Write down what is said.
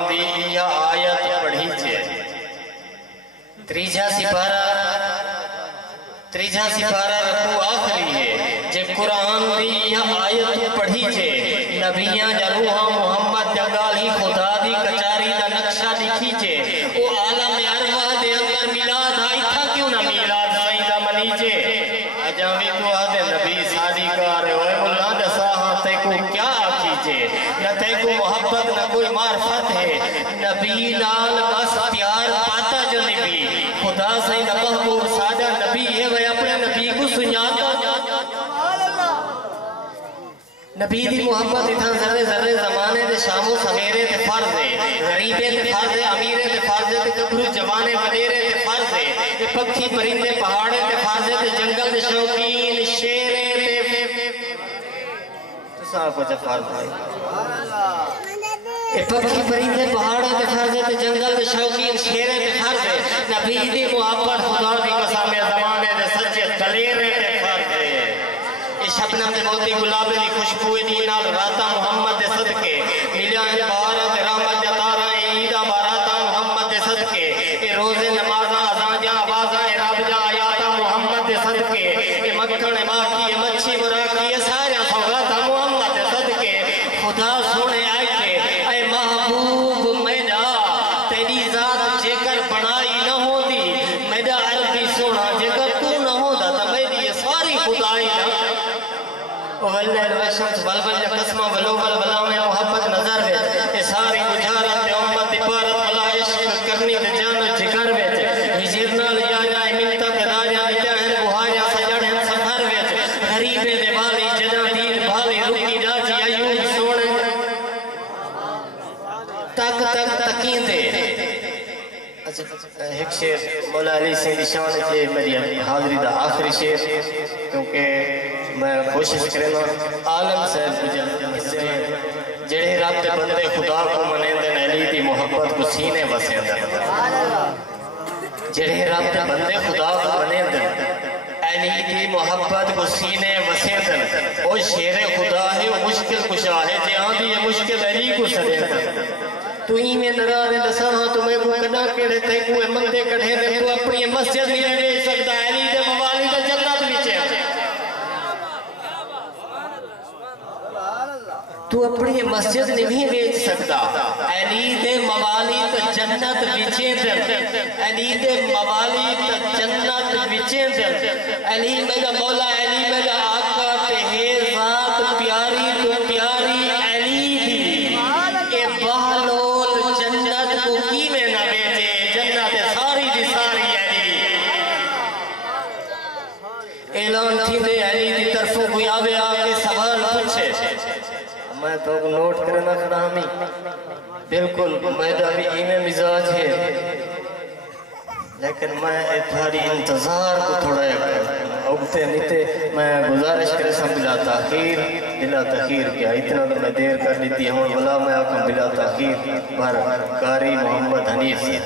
یہ آیت پڑھی چھے تریجا سپارہ رکھو آخری ہے جے قرآن دی یہ آیت پڑھی چھے نبیاں جروہاں محمد جگالی خدا دی کچاری دا نقشہ لکھی چھے او عالم ارواح دے اندر میلاد آئی تھا کیوں نہ میلاد آئی دا منی چھے اجامی تو آدھے نبی سادی کار ہوئے ملا دساہاں تے کو کیا آکھی چھے نہ تے کو محبت نہ کوئی معرفت ہے نبی نال بس پیار پاتا جو نبی خدا سے نہ محبوب سادہ نبی ہے وہ اپنے نبی کو سنیاتا نبی دی محبت اتھا ذرے ذرے زمانے دے شام و سمیرے تے فرض ہے غریبے تے فرض ہے امیرے تے فرض ہے تے کبرو جوانے مدیرے تے فرض ہے تے پکھی پرندے پہاڑے تے فرض ہے تے جنگل دے شوقین شیرے تے تو صاحب کو جب فرض ہے پکھی پرندے پہاڑے تے فرض ہے تے جنگل دے شوقین شیرے تے فرض ہے نبی دی محبت خدا دی قسم زمانے دے سچے دلیرے تے فرض ہے شبنم دے موتی گلابے دی خوشبوئی دی نال راتا محمد دے صدقے ملیان بارت رحمت جتارا عیدہ باراتا محمد دے صدقے روز نمازہ ازانجہ آبازہ رابجہ آیاتا محمد دے صدقے مکھن ماکی مچھی مراکی سارے سوگاتا محمد دے صدقے خدا سونے آئے کہ اے محبوب میڈا تیری ذات جے کر بنائی نہ ہو دی میڈا عربی سونا جے کر تو نہ ہو دا تا میڈی یہ ساری خدائی نہ واللیل والشمس والبل یا قسمہ ولوبل بلاویں محبت نظر ہے یہ ساری مجھارت امت دی پارت والا عشق کرنی دے جانت جکر ویچ ہجرنا لیا جائے ملتا تے داریا دے چاہن بہاریا سجڑن سفر ویچ غریبے دے والی جنا دیر بھالی رکی جاجی ایوب سوڑے تک تک تکین دے ایک شیر مولا علی سے نشان ہے میری حاضری دا آخری شیر کیونکہ میں کوشش کرنا عالم سے جڑے رب دے بندے خدا کو منیندن علی دی محبت کو سینے بسیندن جڑے رب دے بندے خدا کو منیندن علی دی محبت کو سینے بسیندن وہ شیر خدا ہے وہ مشکل کشا ہے جہاں دی یہ مشکل علی کو سدیندن تو ہی میں نرارے دساہاں تمہیں کو کنا کڑے تے کوئے مندے کڑھے دے تو اپنی مسجد نہیں رہے سکتا علی دے موالی دے جنت بیچے تو اپنی مسجد نہیں بیچ سکتا علی دے موالی تا جنت بیچیں در علی دے موالی تا جنت بیچیں در علی میرا مولا علی میرا آقا تہے ذات پیاری تو پیاری علی دی اے بہلول جنت کو کی میں نہ بیچے جنت ساری دی ساری علی اعلان تھی دے علی دی طرفوں کوئی آوے آگے سوال پوچھے میں تو نوٹ کرنا کرامی بالکل میرا بھی ایمیں مزاج ہے لیکن میں اتھاری انتظار کو تھوڑا اگتے نیتے میں گزارش کرے سا بلا تاخیر کیا اتنا تو میں دیر کر لیتی ہوں بلا میں آکم بلا تاخیر پر کاری محمد حنیف سے